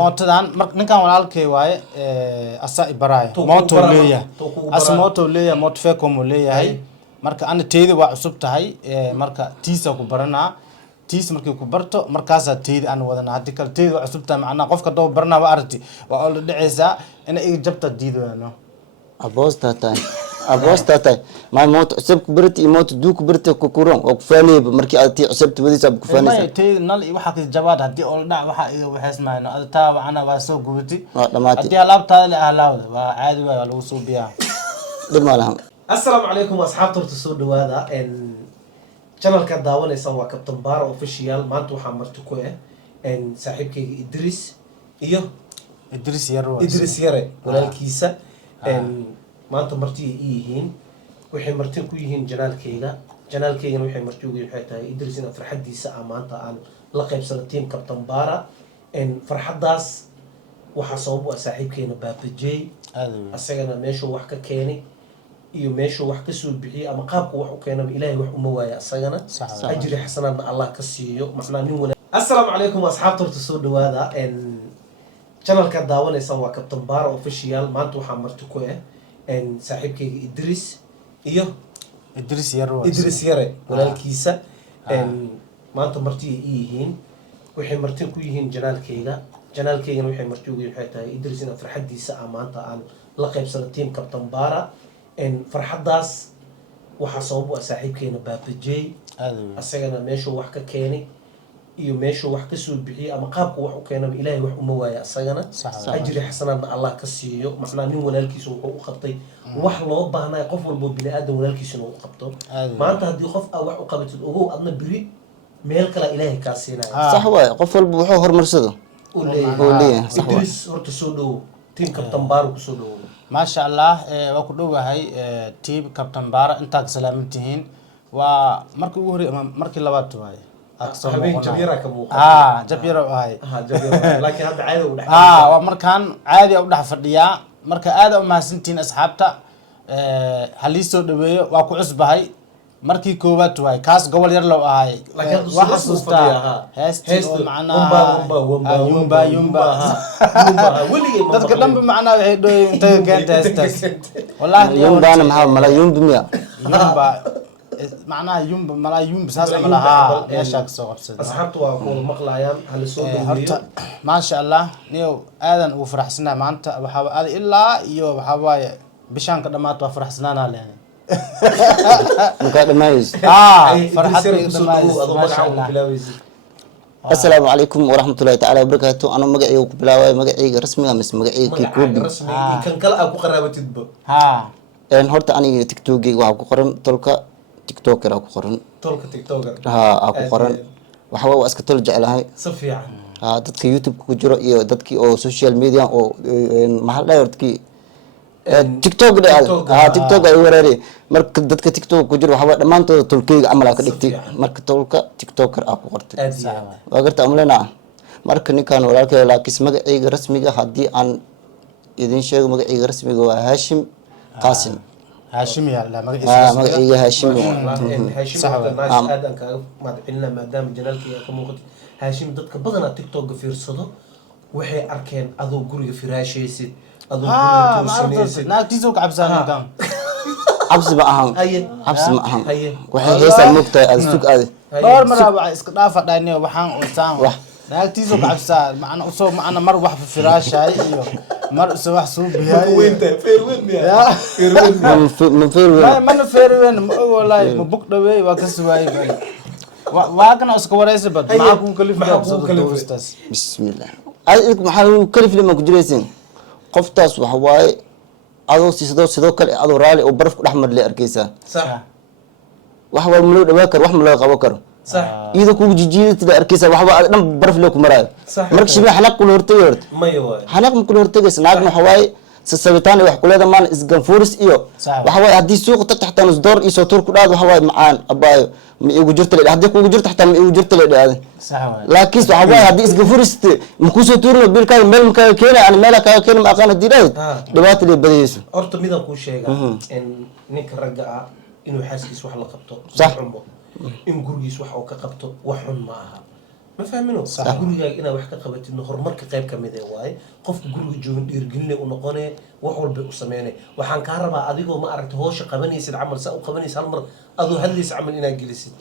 mootadan ninkan walaalkay waaye asa ibaray mooto leeyahay as mooto leeyahay mooto feekom leeyahay marka ana teeda waa cusub tahay marka tiisa ku baranaa tiis markii ku barto markaas teeda aan wadana hadii kale teeda waa cusub tahay macna qofka doo barnaa waa arti waa la dhicaysa in ay jabta diidayno abostata ma moto cusub ku barti moto duuk barti ku kuron oo ku faanay markii aad tii cusub wadaysa ku faanaysa teeda nal waxa ka jawaad hadii oo dhac waxa iga waxaysmayno taa waxana waa soo gubati dhamaatay hadii alaabtaada la ahlaawda waa caadi waa lagu soo biyaa dhimalahan السلام عليكم أصحاب ترتسود هذا إن channel كداون يسوى كابتن بارا official ما أنتوا حمرتكوا إن صاحبك إدريس إدريس يرى ولا الكيسة إن ما أنتوا مرتي إيهين وحي مرتين كويهين جنال كيغا وحي مرتي وحي حياتها إدريس إن فرحة دي ساعة ما أنت عن لقب سنتين كابتن بارا إن فرحة داس وحصوبوا صاحبك إنه باب جي أسيغنا ميشو وحكا كيني iyo meeshu wax ka soo bixiyay ama qaabku wax u keenay ilaahay wax uma waaya asagana ajri xasanadna Allah ka siiyo maxna nin wanaag assalaamu calaykum asxaabta soo dhawaada channel ka daawanaysan waa Captain Bara official maanta waxa marti ku saaxiibkayga Idris Yare walaalkiisa maanta marti yihiin waxay marti ku yihiin janaalkeygana waxay marti ugu yihiin tahay Idris in farxadiisa maanta aan la qaybsano team Captain Bara farxadaas waxa sabab u saaxiibkeena baabajay asagana meeshu wax ka keenay iyo meeshu wax ka soo bixiyay ama qaabku wax u keenay ilaahay wax uma waaya asagana ajri xasanadna Allah ka siiyo maxna nin walaalkiisa wuxuu u qabtay wax loo baahnaa qof walba bini aadam walaalkiisa uu qabto maanta hadii qof wax u qabatid ugu adna biri meel kale ilaahay ka siinaya sax waay qof walba wuxuu horumarsado oo leeyahay Idris horta soo dhow team Captain Bara ku soo dhow ما شاء الله وكله هاي تيب كابتن بارا انت سلامتين ومركي وهري مركي لبات هاي حبيبي جبيره كمو جبيره هاي جبيره لكن هذا عادي ودح ومركان عادي ودح فديا مركا aad ma sintiin asxaabta haliso dhaweeyo waa ku cusbahay markii koobaad way kaas gobol yar loo ahay waxa xasuustaa heesto macnaa yumba dadka dhanba macnaa waxay dhooyeen inta gaanta heestas wallahi yumba ana maxaa mala yumba miya yumba macnaa yumba saas malaha meesha ka soo qabsaday asxaabtu waa ku maqlayaan haliso dhaweeyo ma sha Allah niyo aadan ugu faraxsanahay maanta waxa aad ilaa iyo waxa waaye bishaan ka dhamaad waa faraxsanaana leeyahay مكالمة فرحت ما شاء الله السلام عليكم ورحمة الله تعالى وبركاته أنا مقعي وكبلاوي مقعي رسمي مس مقعي كوبي رسمي كان كلا أكو قرابة تدب إن هرت أنا تيك توكي وأكو قرن تلك تيك توكر أكو قرن تيك توكر أكو قرن وحوا وأسكت ترجع لها صفيا دتك يوتيوب كجرا دتك أو سوشيال ميديا أو محل لا يرتكي تيك توك ده تيك توك أي وراري مرك دتك تيك توك كجرا وحوا دمان تلقي عمل أكدكتي مرك تلك تيك توكر أكو قرت وقرت عملنا مرك نكان ولا كلا لكن مقعي رسمي هدي عن يدين شيء مقعي رسمي هو هاشم قاسم هاشم يا لا مقعي هاشم صح هذا كان ما دحنا ما دام جلالك كم وقت هاشم دتك بدنا تيك توك في رصده وحي أركان أذو جوري فراشيسد أذو جوري توسينيسد ناكتيزوك عبسان كم عبس معهم عبس معهم وحي هيس المقطع السوق هذا دور مرة إسقطافة دانية وحان وسام ناكتيزوك عبسان معنا أصوب معنا مروح في فراش هاي مر سواح صوب بهاي وين فيروين يا فيروين من فيروين لا من فيروين والله مبوك دوي وكسواي واقنا اسكوريس بد معكم كلف بسم الله أيك محاول كلف لما كجريسين قفتاس وحواي أدو سيدو كل أدو رالي وبرف أحمر لي أركيسا صح وحواي ملود أباكر وحمل لا قباكر صح إذا كوج جيجي تدا أركيسا وحواي أنا برف لكم مراي مركش بيه حلق كل هرتيورت ما يواي حلق كل هرتيجس ناقم حواي سبتان وحكوا لهذا مان إسقان فورس إيو وحواي هدي سوق تحت نصدر إيسو ترك هذا وحواي معان أبايو يوجرت لي هدي يوجرت تحت يوجرت لي هذا لكن وحواي هدي إسقان فورس مكوسو تورو بالكاي مل مكاي كيلا يعني ملك كيلا ما كان الديرات دبات لي بديسو أرتو ميدا كل شيء إن نك رجع إنه حاسس وح لقبته صح إن جورجيس وح أو كقبته وحن معها ma fahmino gurigaaga inaad wax ka qabatidno horumarka qayb ka mid waaye qofka guriga joogan dhiirgelinay u noqonee wax walba u sameynay waxaan kaa rabaa adigoo ma aragta hawsha qabanaysid camal saa u qabanaysid hal mar adoo hadlaysa camal inaad gelisid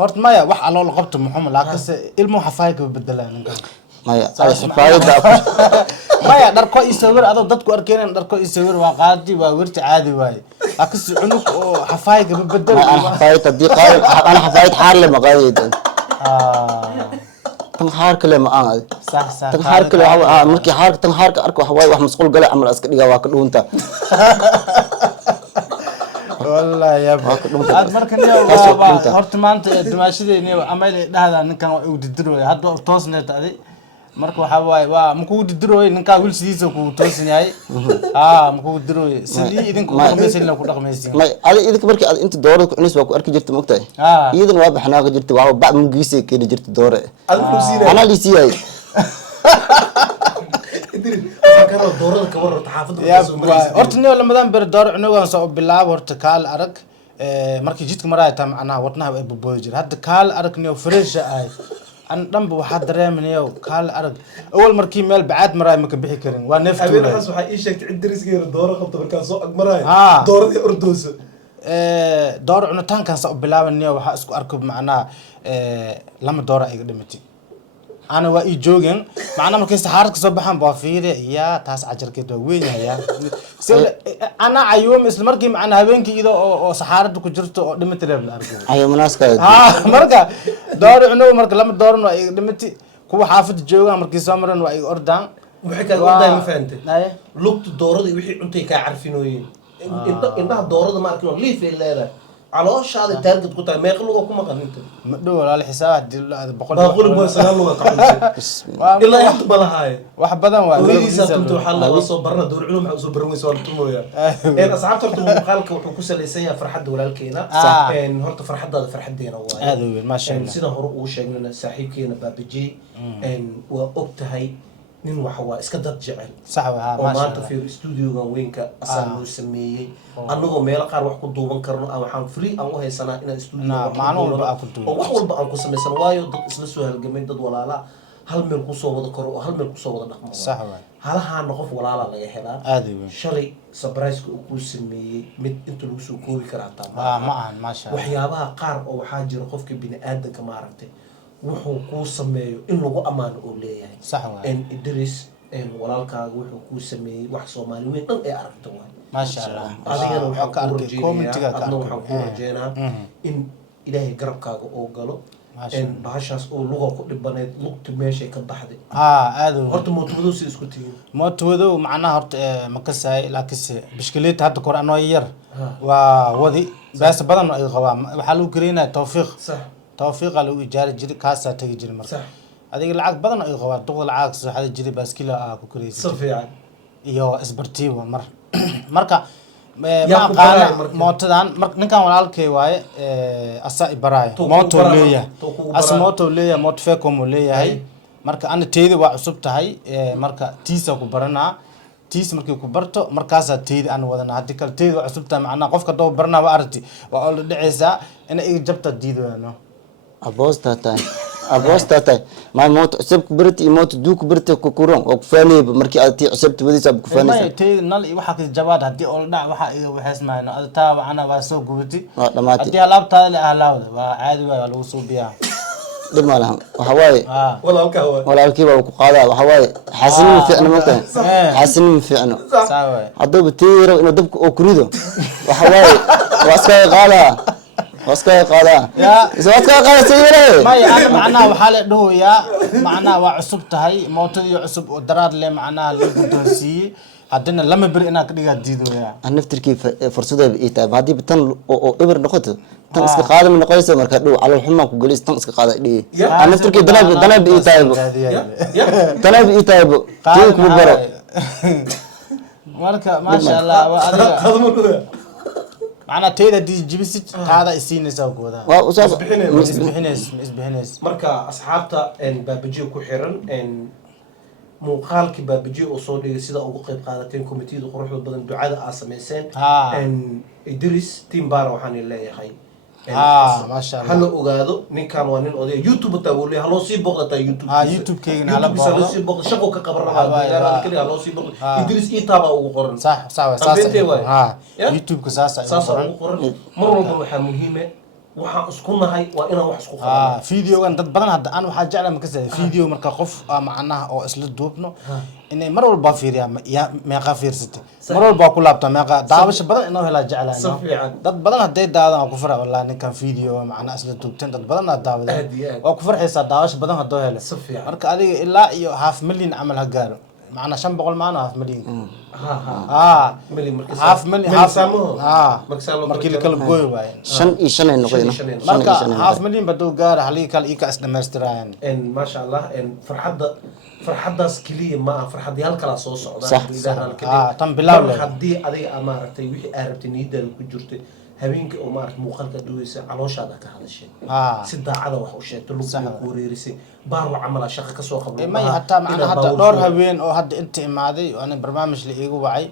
horta maya wax aloo la qabto muxumed laakiinse ilmuhu xafaayadka bedelaa ninkan maya xafaayada maya dharko iyo sawir adoo dadku arkeenan dharko iyo sawir waa qaadi waa werti caadi waaye laakiinse cunug oo xafaayadka bedela ana xafaayad hadii qaadi ana xafaayad xaar le ma qaadaydo tan xaar kale ma aan sax tan xaar kale waxa markii xaar tan xaarka arko waxa way wax masquul galay amal iska dhiga waa ka dhuunta wallahi ya aad markan horta maanta dumaashadeena amal dhahda ninkan waa u didirooy hadda toosneeta adi marka waxa waay waa ma kugu didirooy ninka wiil sidiisa ku toosan yahay ma kugu didirooy sidii idinku dhaqmaysan la ku dhaqmaysan may ali idinka markii aad inta doorada ku cunayso waa ku arki jirtay mogtahay iyadan waa baxnaaqa jirtay waa bac mugiisay keeni jirtay doore ana liisiyay doorada ka warrata xaafadda horta niyo lamadan ber door cunugan soo bilaabo horta kaal arag markii jidka maraay taa macnaha wadnaha ay boboodi jir hadda kaal arag niyo fresh ay an dhanba waxaa dareeminayo kaal arag awal markii meel bacaad maraay ma ka bixi karin waa neef tuuray habeenaas waxaa ii sheegtay cid dariskeena dooro qabta markaa soo ag maraay dooradii ordoosa door cunitaankan soo bilaabanayo waxaa isku arko macnaha lama doora iga dhimatay أنا وإيجوجن معنا مركز حارك صباحا بافيرة يا تاس عجر كده وين يا أنا عيوم مثل مركي معنا هبين كده أو سحارة كجرت أو دمت ربل أرجو أيوة مناسك مركا دار إنه مركا لما دار إنه دمت كوا حافظ جوجا مركز سامرن وإي أردان وحكي الأردان ما فهمت لقط الدورة دي وحي أنت كعارفينه إنها الدورة ما أكلوا ليه في الليلة على وش هذا التارجت كنت ما يخلوه كم قرنت مدور على الحساب بقول بس أنا لغة قبل إلا يحط بلا هاي واحد بدن واحد وليدي ساتمتو حلا وصو برا دور علوم حوصو برمي سوال تمو يا إن أصعب ترتو مقالك وحكوسة ليسيا فرحة ولا الكينا إن هرت فرحة هذا فرحة دينا واي هذا ما شاء الله سيدا هروق وشيء ساحيب كينا بابجي إن وقتها nin waxa waa iska dad jecel sax waa ma sha Allah fiir studio-ga weynka asal loo sameeyay anagoo meel qaar wax ku duuban karno aan waxaan free aan u haysanaa in studio wax walba aan ku sameeysan waayo dad isla soo halgamay dad walaala hal meel ku soo wada karo oo hal meel ku soo wada dhaqmo sax waa halaha qof walaala laga helaa aadi weyn shalay surprise-ka uu ku sameeyay mid inta lagu soo koobi karaa taa ma aan ma sha Allah waxyaabaha qaar oo waxaa jira qofka bini aadanka ma aragtay wuxuu ku sameeyo in lagu amaano oo leeyahay sax waa in Idris in walaalkaaga wuxuu ku sameeyay wax Soomaali weyn dhan ay aragto waa ma sha Allah adigana waxaa ka arkay commentiga ka rajeynaa in Ilaahay garabkaaga oo galo in bahashaas oo luqa ku dhibaneed lugta meeshay ka baxday aad horta mootoodu si isku tihiin mootoodu macnaha horta ma ka saay laakiin bishkiliit hadda kor anoo yar waa wadi baas badan ay qabaan waxa lagu keenaa tawfiiq sax توفيق على إيجار جري كاسة تيجي جري مرة. صح. هذيك العقد بدنا يغوى تغل العقد صح هذا جري بس كلا كوكريس. صف يعني. يو إسبرتيو مر. مركا ما قال موتدان نكان ولا الكيواي أسا إبراي موتو ليا أس موتو ليا موت فيكم ليا هاي مركا أنا تيجي وعصبت هاي مركا تيسا كبرنا تيس مركي كبرتو مركزها تيد أنا وذنا هديك تيد وعصبتها معنا قفك دو برنا وأرتي وأقول دعيسا أنا إيه جبت الديدو أنا أبوس تاتا ما موت سب كبرتي موت دو كبرتي كوكورون وكفاني مركي أتي عصبت ودي سب كفاني ما تيد نال وحق الجواد هدي أول دع وحق وحس معنا هذا تابع أنا بسوق قبتي هدي ألعب تالي أهلاوده وعادي والوصول بيها دم لهم وحواي ولا الكيبا وقادا وحواي حاسين في أنا مقطع حاسين في أنا هذا بتير إنه دبك أكريدو وحواي واسكاي قادا إذا واسكاي قادا سيرة ما أنا معناه وحالة ده يا معناه وعصبت هاي موتي عصب ودرار اللي معناه اللي بدرسي هادنا لما برينا كده جديدو يا أنا نفتكر كيف فرصة بإيتاب هذه بتن أو إبر نقطة تن إسك قادم من قيسة مركدو على الحمى كجليس تن إسك قادة دي أنا نفتكر دنا بإيتاب دنا بإيتاب تيك ببرة مركا ما شاء الله معنا تيدا دي جبست هذا السين يسوق هذا مسبحنس مركا أصحابته إن بابجيو كحيرن إن muuqaalkii baabajiye oo soo dhigay sida ugu qayb qaadateen komitiyada quruxda badan ducada aa sameyseen in Idris team bar waxaan leeyahay ما شاء الله هلا ogaado ninkan waa nin oday YouTube ta wuu leeyahay haloo sii booqataa YouTube YouTube keegina hala booqdo booqdo sii booqdo shaqo ka qaban rabaa ilaa kaliya haloo sii booqdo Idris Itaba ugu qoran صح YouTube ka saasa ugu qoran mar walba waxa muhiim ah waxaan isku nahay waa inaan wax isku qabano videogan dad badan hadda aan waxa jeclahay ma ka saay video marka qof macnaha oo isla duubno inay mar walba fiiriyaan meeqa fiirsatay mar walba ku laabta meeqa daawasho badan inoo hela jeclahay dad badan haday daadaan ku faraa wallahi ninkan video macnaha isla duubteen dad badan daawada oo ku farxaysa daawasho badan hadoo helo marka adiga ilaa iyo 500,000 amal ha gaaro معنا 500 معنا 500,000 half million markii la kala gooyo waay 5 noqdeen marka half million badoo gaar halii kale ii ka isdhameystirayaan ma sha Allah farxadaas kaliya ma farxadyaal kala soo socdaan tan bilaw hadii adiga amaartay wixii aad rabtay nidaal ku jirtay habeenka oo maartay muuqaalka duwaysa calooshaada ka hadashay si daacada wax u sheegto lagu kuureerisay baar wa amal shaqo ka soo qabay ma hatta macna hadda door habeen oo hadda inta imaaday oo aan barnaamij la iigu wacay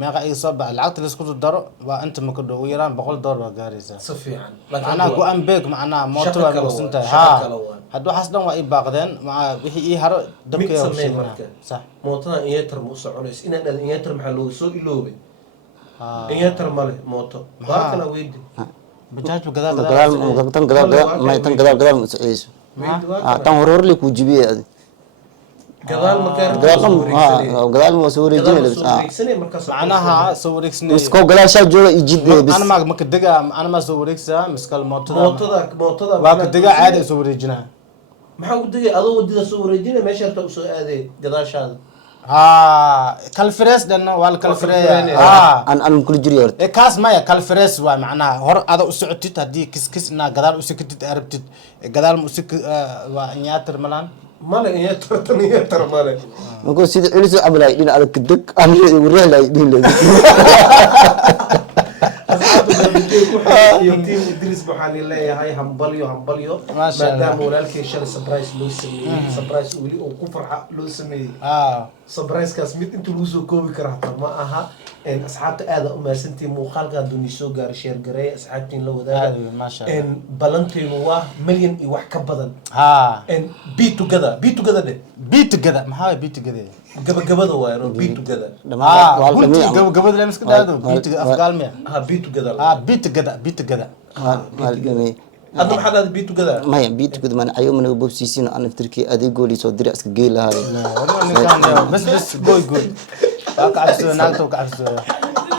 meeqa iga soo baxay lacagta la isku daro waa inta ma ka dhow yaraan $100 waa gaaraysa si fiican macna ku aan beeg macna mooto waa maqsantahay hadda waxaas dhan waa i baaqdeen wixii ii haro dabkeeyo sax mootada iyatar mu soconays inaan iyatar maxaa loo soo iloobay iyatar male mooto baakala weydii bajaaj gadaal ma soceyso tan horor li ku jibiyay gadaal ma gadaal ma soo wareejinay macnaha soo wareegsanay isko gadaal shaa jooga ijid bis ana ma ka daga ana ma soo wareegsaa miskal mootada waa ka daga caadi soo wareejinaa maxaa u dagay adoo wadida soo wareejinay meesha ta soo aaday gadaashaada kalfrees dhanna waa kalfrees an kul jiriyo kaas maya kalfrees waa macnaha hor ada u socotid hadii kis na gadaal u sikatid arabtid gadaal mu sik waa nyaatar malan male nyaatar male mako sida celiso ablay din adag kadag aan reelay din iyo team Idris waxaan leeyahay hambalyo maadaama walaalkay shal surprise loo sameeyay surprise wali oo ku farxa loo sameeyay surprise kaas mid inta lagu soo koobi karo ma aha asxaabta aad u maasantii muuqaalka dooni soo gaar share gareey asxaabtiin la wadaaga balanteenu waa milyan iyo wax ka badan be together maxaa be together gabagabada waa be together gabagabada la iska daado afgaalmiya be together hadda maxaa dhaad be together maya be together man ayo mana bobsiisino aan aftirkii adeegooli soo diray iska geey lahaay bas goy waa ka cabsoo naagto ka cabsoo